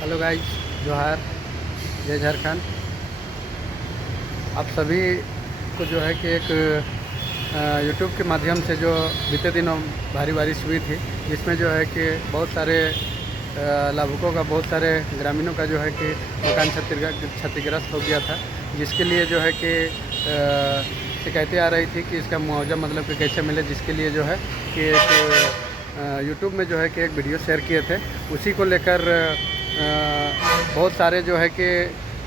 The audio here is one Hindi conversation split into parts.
हेलो गाइस, जोहार, जय झारखंड। आप सभी को जो है कि एक यूट्यूब के माध्यम से जो बीते दिनों भारी बारिश हुई थी, जिसमें जो है कि बहुत सारे लाभुकों का, बहुत सारे ग्रामीणों का जो है कि मकान क्षतिग्रस्त हो गया था, जिसके लिए जो है कि शिकायतें आ रही थी कि इसका मुआवजा मतलब कि कैसे मिले, जिसके लिए जो है कि एक यूट्यूब में जो है कि एक वीडियो शेयर किए थे। उसी को लेकर बहुत सारे जो है कि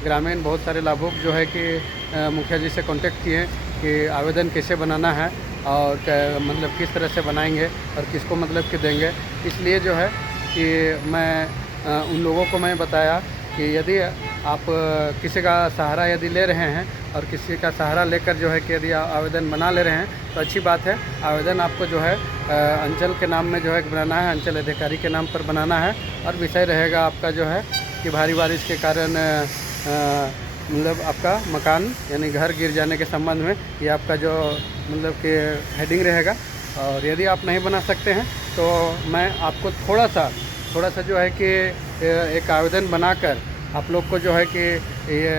ग्रामीण, बहुत सारे लाभुक जो है कि मुखिया जी से कांटेक्ट किए कि आवेदन कैसे बनाना है और मतलब किस तरह से बनाएंगे और किसको मतलब कि देंगे। इसलिए जो है कि मैं उन लोगों को मैं बताया कि यदि आप किसी का सहारा यदि ले रहे हैं और किसी का सहारा लेकर जो है कि यदि आवेदन बना ले रहे हैं तो अच्छी बात है। आवेदन आपको जो है अंचल के नाम में जो है बनाना है, अंचल अधिकारी के नाम पर बनाना है। और विषय रहेगा आपका जो है कि भारी बारिश के कारण मतलब आपका मकान यानी घर गिर जाने के संबंध में ये आपका जो मतलब कि हेडिंग रहेगा। और यदि आप नहीं बना सकते हैं तो मैं आपको थोड़ा सा जो है कि एक आवेदन बनाकर आप लोग को जो है कि ये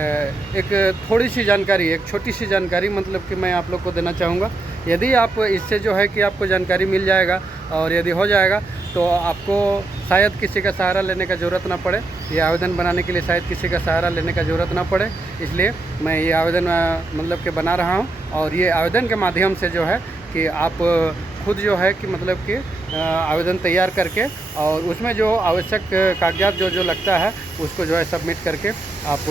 एक थोड़ी सी जानकारी, एक छोटी सी जानकारी मतलब कि मैं आप लोग को देना चाहूँगा। यदि आप इससे जो है कि आपको जानकारी मिल जाएगा और यदि हो जाएगा तो आपको शायद किसी का सहारा लेने का ज़रूरत ना पड़े। ये आवेदन बनाने के लिए शायद किसी का सहारा लेने का ज़रूरत ना पड़े, इसलिए मैं ये आवेदन मतलब कि बना रहा हूँ। और ये आवेदन के माध्यम से जो है कि आप खुद जो है कि मतलब कि आवेदन तैयार करके और उसमें जो आवश्यक कागजात जो जो लगता है उसको जो है सबमिट करके आप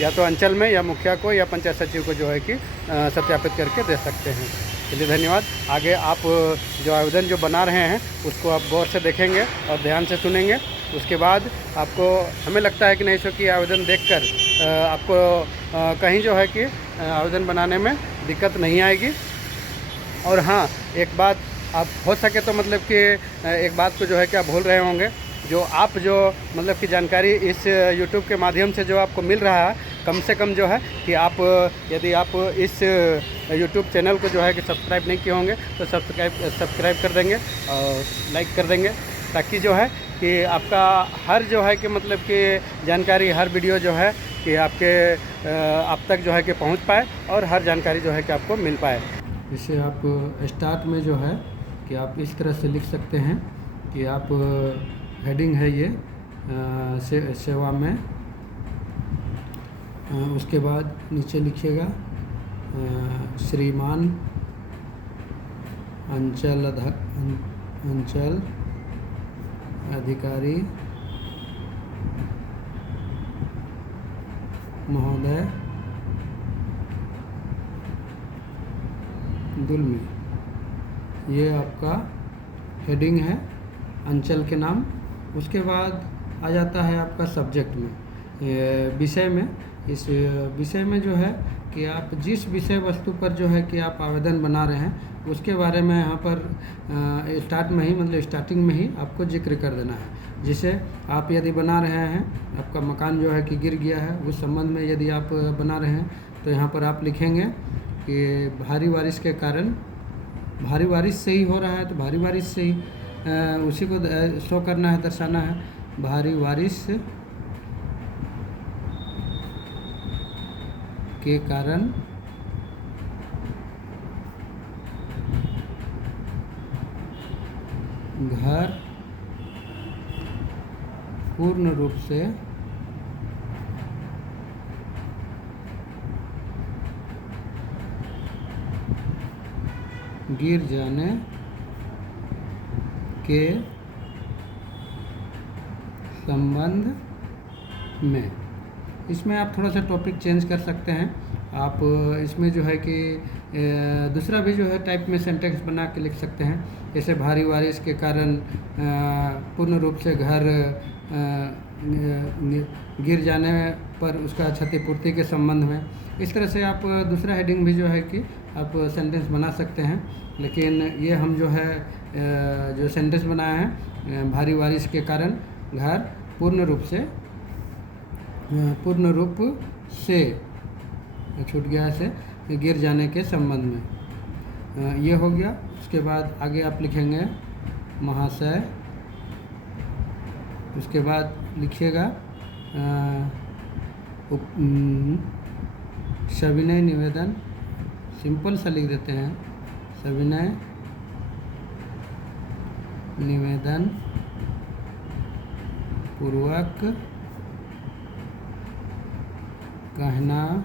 या तो अंचल में या मुखिया को या पंचायत सचिव को जो है कि सत्यापित करके दे सकते हैं। चलिए धन्यवाद। आगे आप जो आवेदन जो बना रहे हैं उसको आप गौर से देखेंगे और ध्यान से सुनेंगे। उसके बाद आपको, हमें लगता है कि नहीं सो कि आवेदन देखकर आपको कहीं जो है कि आवेदन बनाने में दिक्कत नहीं आएगी। और हाँ, एक बात आप हो सके तो मतलब कि एक बात को जो है कि आप भूल रहे होंगे, जो आप जो मतलब कि जानकारी इस यूट्यूब के माध्यम से जो आपको मिल रहा है, कम से कम जो है कि आप यदि आप इस यूट्यूब चैनल को जो है कि सब्सक्राइब नहीं किए होंगे तो सब्सक्राइब कर देंगे और लाइक कर देंगे, ताकि जो है कि आपका हर जो है कि मतलब कि जानकारी, हर वीडियो जो है कि आपके आप तक जो है कि पहुंच पाए और हर जानकारी जो है कि आपको मिल पाए। इसे आप स्टार्ट में जो है कि आप इस तरह से लिख सकते हैं कि आप हेडिंग है ये सेवा में, उसके बाद नीचे लिखिएगा श्रीमान अंचल अधिकारी महोदय दुलमी। ये आपका हेडिंग है अंचल के नाम। उसके बाद आ जाता है आपका सब्जेक्ट में, विषय में। इस विषय में जो है कि आप जिस विषय वस्तु पर जो है कि आप आवेदन बना रहे हैं उसके बारे में यहाँ पर स्टार्ट में ही, मतलब स्टार्टिंग में ही आपको जिक्र कर देना है। जिसे आप यदि बना रहे हैं, आपका मकान जो है कि गिर गया है, उस संबंध में यदि आप बना रहे हैं तो यहाँ पर आप लिखेंगे कि भारी बारिश के कारण, भारी बारिश से ही हो रहा है तो भारी बारिश से ही उसी को शो करना है, दर्शाना है। भारी बारिश के कारण घर पूर्ण रूप से गिर जाने के संबंध में। इसमें आप थोड़ा सा टॉपिक चेंज कर सकते हैं। आप इसमें जो है कि दूसरा भी जो है टाइप में सेंटेंस बना के लिख सकते हैं, जैसे भारी बारिश के कारण पूर्ण रूप से घर गिर जाने पर उसका क्षतिपूर्ति के संबंध में। इस तरह से आप दूसरा हेडिंग भी जो है कि आप सेंटेंस बना सकते हैं। लेकिन ये हम जो है जो सेंटेंस बनाया है, भारी बारिश के कारण घर पूर्ण रूप से छूट गया से गिर जाने के संबंध में, ये हो गया। उसके बाद आगे आप लिखेंगे महाशय, उसके बाद लिखिएगा सविनय निवेदन, सिंपल सा लिख देते हैं, सविनय निवेदन पूर्वक कहना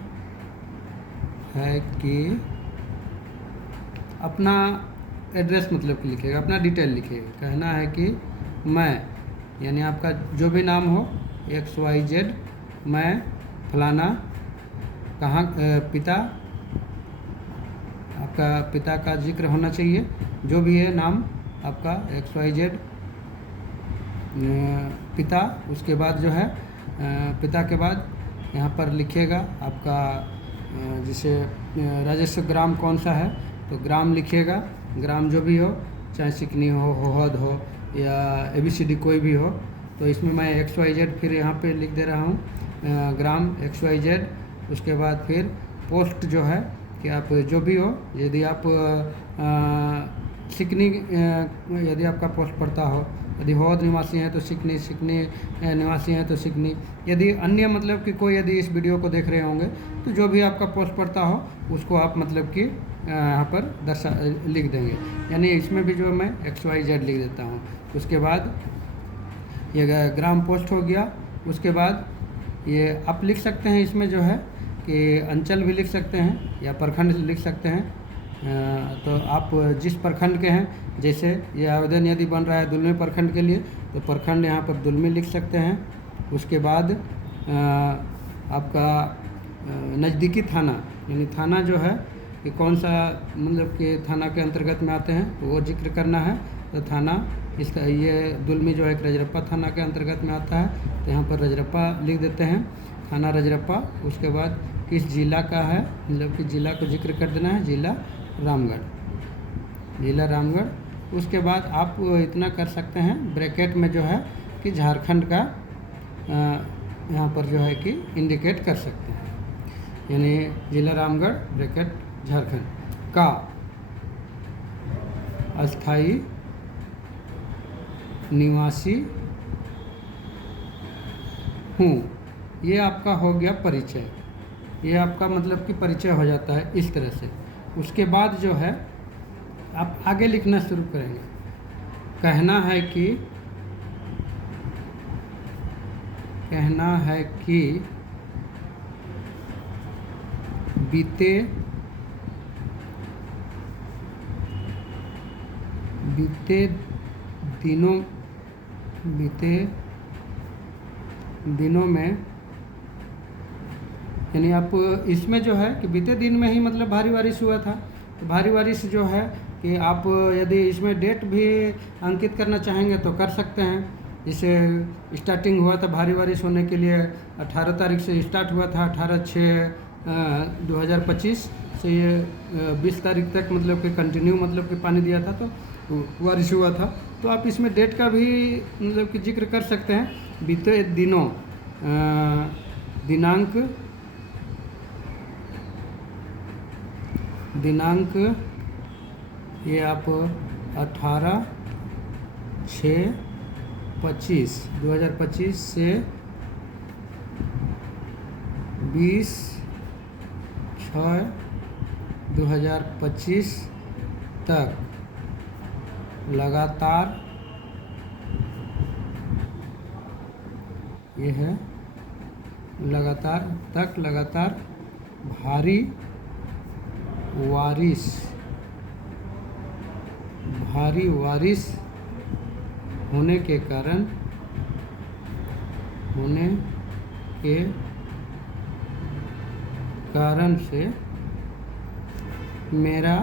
है कि अपना एड्रेस मतलब कि लिखेगा, अपना डिटेल लिखेगा। कहना है कि मैं, यानी आपका जो भी नाम हो, XYZ, मैं फलाना, कहाँ, पिता, आपका पिता का जिक्र होना चाहिए, जो भी है नाम आपका XYZ पिता। उसके बाद जो है पिता के बाद यहाँ पर लिखिएगा आपका जैसे राजस्व ग्राम कौन सा है तो ग्राम लिखिएगा, ग्राम जो भी हो, चाहे सिकनी हो, होहद हो या ABCD कोई भी हो। तो इसमें मैं XYZ फिर यहाँ पे लिख दे रहा हूँ, ग्राम XYZ। उसके बाद फिर पोस्ट जो है कि आप जो भी हो, यदि आप सिकनी यदि आपका पोस्ट पड़ता हो, यदि होद निवासी हैं तो सिकनी, सिकनी निवासी हैं तो सिकनी। यदि अन्य मतलब कि कोई यदि इस वीडियो को देख रहे होंगे तो जो भी आपका पोस्ट पड़ता हो उसको आप मतलब कि यहाँ पर लिख देंगे, यानी इसमें भी जो मैं XYZ लिख देता हूँ। उसके बाद ये ग्राम पोस्ट हो गया। उसके बाद ये आप लिख सकते हैं, इसमें जो है कि अंचल भी लिख सकते हैं या प्रखंड लिख सकते हैं। तो आप जिस प्रखंड के हैं, जैसे ये आवेदन यदि बन रहा है दुलमी प्रखंड के लिए तो प्रखंड यहाँ पर दुलमी लिख सकते हैं। उसके बाद आपका नज़दीकी थाना, यानी थाना जो है कि कौन सा मतलब कि थाना के अंतर्गत में आते हैं तो वो जिक्र करना है। तो थाना इसका ये दुलमी जो है एक रजरप्पा थाना के अंतर्गत में आता है, तो यहाँ पर रजरप्पा लिख देते हैं, थाना रजरप्पा। उसके बाद किस जिला का है, मतलब कि जिला को जिक्र कर देना है, जिला रामगढ़, जिला रामगढ़। उसके बाद आप इतना कर सकते हैं ब्रैकेट में जो है कि झारखंड का यहाँ पर जो है कि इंडिकेट कर सकते हैं, यानी जिला रामगढ़ ब्रैकेट झारखंड का अस्थाई निवासी हूँ। ये आपका हो गया परिचय, ये आपका मतलब कि परिचय हो जाता है इस तरह से। उसके बाद जो है आप आगे लिखना शुरू करेंगे। कहना है कि, कहना है कि बीते दिनों में, यानी आप इसमें जो है कि बीते दिन में ही मतलब भारी बारिश हुआ था। तो भारी बारिश जो है कि आप यदि इसमें डेट भी अंकित करना चाहेंगे तो कर सकते हैं। जैसे स्टार्टिंग हुआ था भारी बारिश होने के लिए 18 तारीख से स्टार्ट हुआ था, 18/6/2025 से ये 20 तारीख तक मतलब कि कंटिन्यू मतलब कि पानी दिया था, तो बारिश हुआ था। तो आप इसमें डेट का भी मतलब कि जिक्र कर सकते हैं। बीते दिनों, दिनांक ये आप 18/6/2025 से 20/6/2025 तक लगातार, ये है लगातार भारी बारिश होने के कारण से मेरा,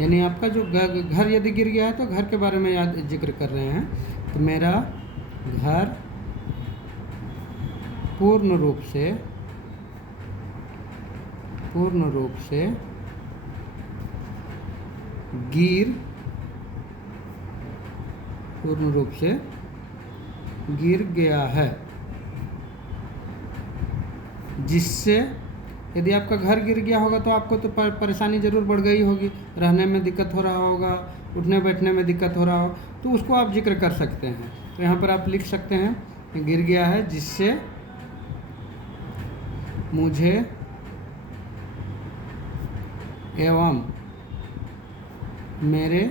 यानी आपका जो घर यदि गिर गया है तो घर के बारे में याद जिक्र कर रहे हैं। तो मेरा घर पूर्ण रूप से गिर गया है, जिससे यदि आपका घर गिर गया होगा तो आपको तो परेशानी ज़रूर बढ़ गई होगी, रहने में दिक्कत हो रहा होगा, उठने बैठने में दिक्कत हो रहा हो, तो उसको आप जिक्र कर सकते हैं। तो यहाँ पर आप लिख सकते हैं गिर गया है जिससे मुझे एवं मेरे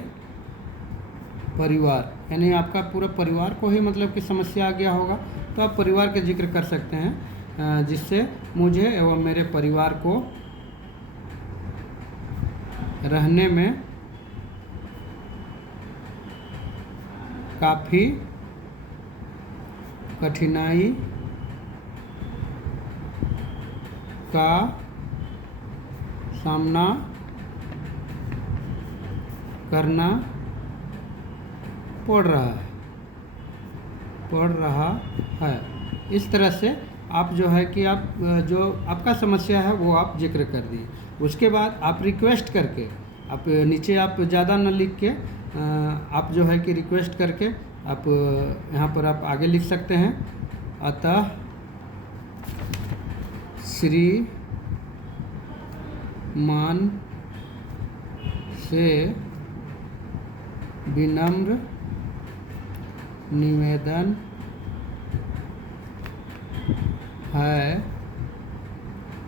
परिवार, यानी आपका पूरा परिवार को ही मतलब कि समस्या आ गया होगा, तो आप परिवार का जिक्र कर सकते हैं, जिससे मुझे एवं मेरे परिवार को रहने में काफ़ी कठिनाई का सामना करना पड़ रहा है। इस तरह से आप जो है कि आप जो आपका समस्या है वो आप जिक्र कर दिए। उसके बाद आप रिक्वेस्ट करके, आप नीचे आप ज़्यादा न लिख के आप जो है कि रिक्वेस्ट करके आप यहाँ पर आप आगे लिख सकते हैं। अतः श्रीमान से विनम्र निवेदन है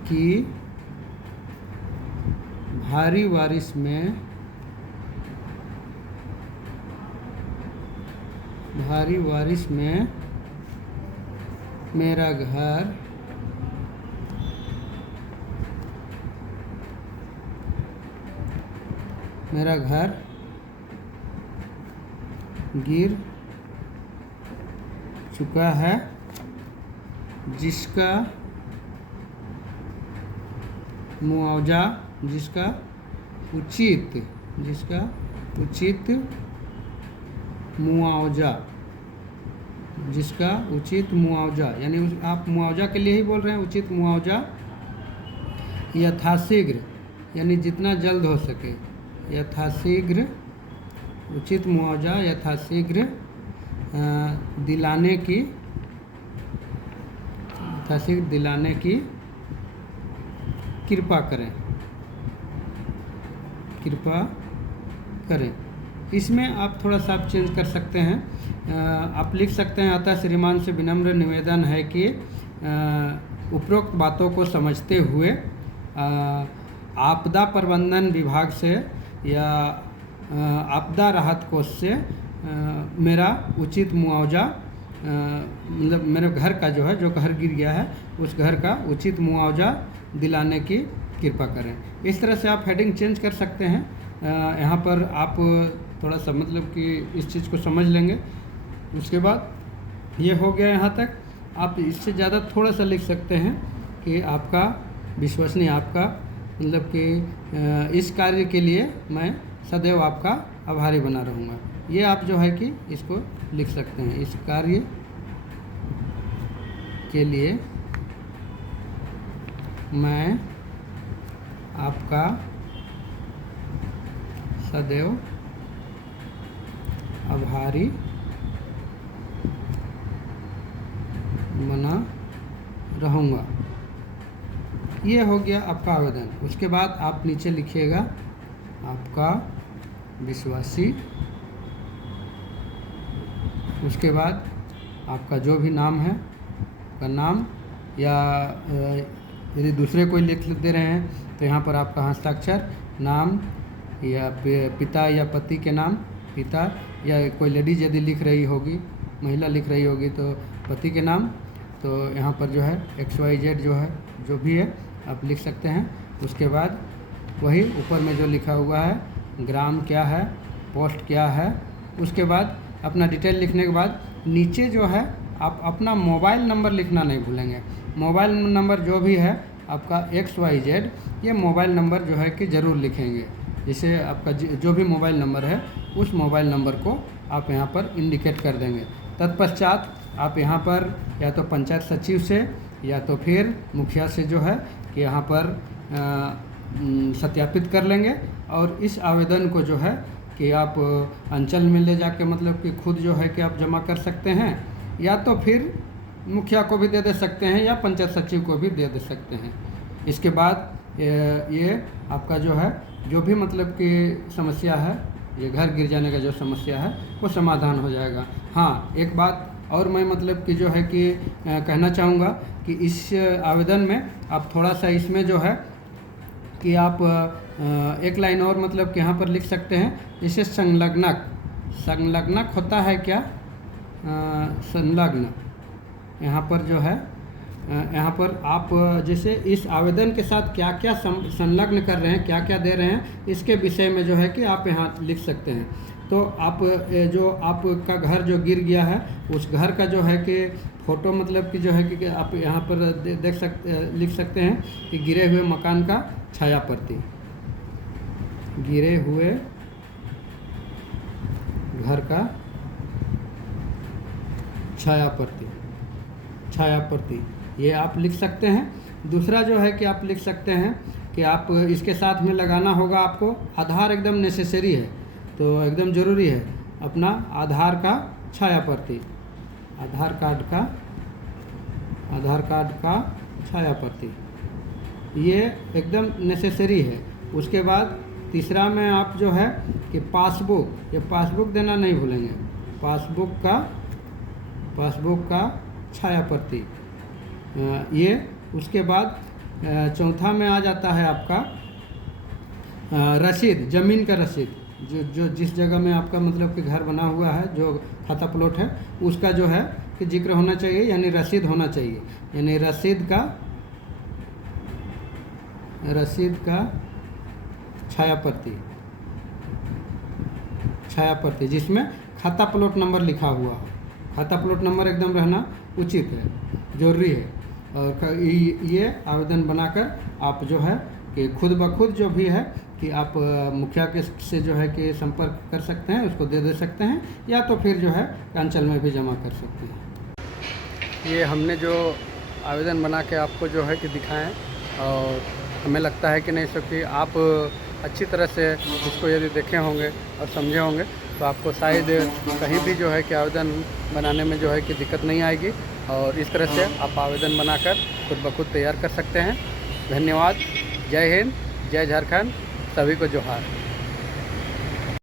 कि भारी बारिश में मेरा घर गिर चुका है, जिसका मुआवजा उचित मुआवजा, यानी आप मुआवजा के लिए ही बोल रहे हैं, उचित मुआवजा यथाशीघ्र, यानी जितना जल्द हो सके, यथाशीघ्र उचित मुआवजा यथाशीघ्र दिलाने की कृपा करें। इसमें आप थोड़ा सा आप चेंज कर सकते हैं, आप लिख सकते हैं अतः श्रीमान से विनम्र निवेदन है कि उपरोक्त बातों को समझते हुए आपदा प्रबंधन विभाग से या आपदा राहत कोष से मेरा उचित मुआवजा, मतलब मेरे घर का जो है, जो घर गिर गया है उस घर का उचित मुआवजा दिलाने की कृपा करें। इस तरह से आप हेडिंग चेंज कर सकते हैं। यहाँ पर आप थोड़ा सा मतलब कि इस चीज़ को समझ लेंगे। उसके बाद ये हो गया यहाँ तक। आप इससे ज़्यादा थोड़ा सा लिख सकते हैं कि आपका विश्वसनीय, आपका मतलब कि इस कार्य के लिए मैं सदैव आपका आभारी बना रहूँगा। ये आप जो है कि इसको लिख सकते हैं, इस कार्य के लिए मैं आपका सदैव आभारी बना रहूँगा। ये हो गया आपका आवेदन। उसके बाद आप नीचे लिखिएगा आपका विश्वासी। उसके बाद आपका जो भी नाम है का नाम, या यदि दूसरे कोई लिख दे रहे हैं तो यहाँ पर आपका हस्ताक्षर, नाम या पिता या पति के नाम, पिता, या कोई लेडीज यदि लिख रही होगी, महिला लिख रही होगी तो पति के नाम। तो यहाँ पर जो है XYZ जो है, जो भी है आप लिख सकते हैं। उसके बाद वही ऊपर में जो लिखा हुआ है, ग्राम क्या है, पोस्ट क्या है। उसके बाद अपना डिटेल लिखने के बाद नीचे जो है आप अपना मोबाइल नंबर लिखना नहीं भूलेंगे। मोबाइल नंबर जो भी है आपका XYZ, ये मोबाइल नंबर जो है कि ज़रूर लिखेंगे। जैसे आपका जो भी मोबाइल नंबर है उस मोबाइल नंबर को आप यहाँ पर इंडिकेट कर देंगे। तत्पश्चात आप यहाँ पर या तो पंचायत सचिव से या तो फिर मुखिया से जो है कि यहाँ पर सत्यापित कर लेंगे। और इस आवेदन को जो है कि आप अंचल में ले जाके मतलब कि खुद जो है कि आप जमा कर सकते हैं, या तो फिर मुखिया को भी दे सकते हैं या पंचायत सचिव को भी दे सकते हैं। इसके बाद ये आपका जो है जो भी मतलब कि समस्या है, ये घर गिर जाने का जो समस्या है वो समाधान हो जाएगा। हाँ, एक बात और मैं मतलब कि जो है कि कहना चाहूँगा कि इस आवेदन में आप थोड़ा सा इसमें जो है कि आप एक लाइन और मतलब कि यहाँ पर लिख सकते हैं, जैसे संलग्नक होता है क्या, संलग्न, यहाँ पर जो है यहाँ पर आप जैसे इस आवेदन के साथ क्या क्या संलग्न कर रहे हैं, क्या क्या दे रहे हैं, इसके विषय में जो है कि आप यहाँ लिख सकते हैं। तो आप जो आपका घर जो गिर गया है उस घर का जो है कि फ़ोटो मतलब कि जो है कि आप यहाँ पर लिख सकते हैं कि गिरे हुए मकान का छाया प्रति, गिरे हुए घर का छाया प्रति ये आप लिख सकते हैं। दूसरा जो है कि आप लिख सकते हैं कि आप इसके साथ में लगाना होगा आपको आधार, एकदम नेसेसरी है, तो एकदम ज़रूरी है अपना आधार का छाया प्रति, आधार कार्ड का छाया प्रति, ये एकदम नेसेसरी है। उसके बाद तीसरा में आप जो है कि पासबुक, ये पासबुक देना नहीं भूलेंगे, पासबुक का छाया प्रति ये। उसके बाद चौथा में आ जाता है आपका रसीद, ज़मीन का रसीद, जो जिस जगह में आपका मतलब कि घर बना हुआ है, जो खाता प्लॉट है, उसका जो है कि जिक्र होना चाहिए, यानी रसीद होना चाहिए, यानी रसीद का छाया प्रति जिसमें खाता प्लॉट नंबर लिखा हुआ हो। खाता प्लॉट नंबर एकदम रहना उचित है, ज़रूरी है। और ये आवेदन बनाकर आप जो है कि खुद ब खुद जो भी है कि आप मुखिया के से जो है कि संपर्क कर सकते हैं, उसको दे सकते हैं, या तो फिर जो है अंचल में भी जमा कर सकते हैं। ये हमने जो आवेदन बना के आपको जो है कि दिखाएं, और हमें लगता है कि नहीं सो कि आप अच्छी तरह से इसको यदि देखे होंगे और समझे होंगे तो आपको शायद कहीं भी जो है कि आवेदन बनाने में जो है कि दिक्कत नहीं आएगी, और इस तरह से आप आवेदन बनाकर खुद ब खुद तैयार कर सकते हैं। धन्यवाद। जय हिंद, जय झारखंड, सभी को जोहार।